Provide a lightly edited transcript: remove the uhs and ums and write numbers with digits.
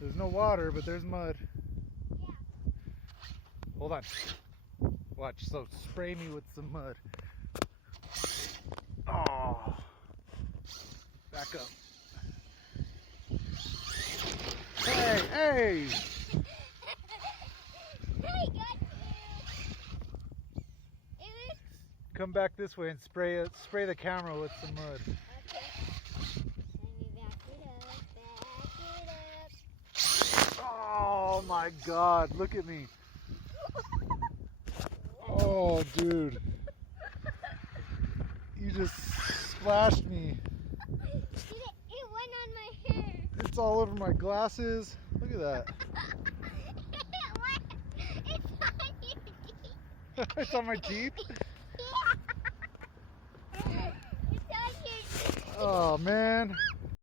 There's no water, but there's mud. Yeah. Hold on. Watch, so spray me with some mud. Oh. Back up. Hey, hey! I got you. Come back this way and spray the camera with some mud. Okay. Let me back it up. Oh my God, look at me. Oh, dude. You just splashed me. It went on my hair. It's all over my glasses. Look at that. It's on your teeth. It's on my teeth. Yeah. It's on your teeth. Oh, man.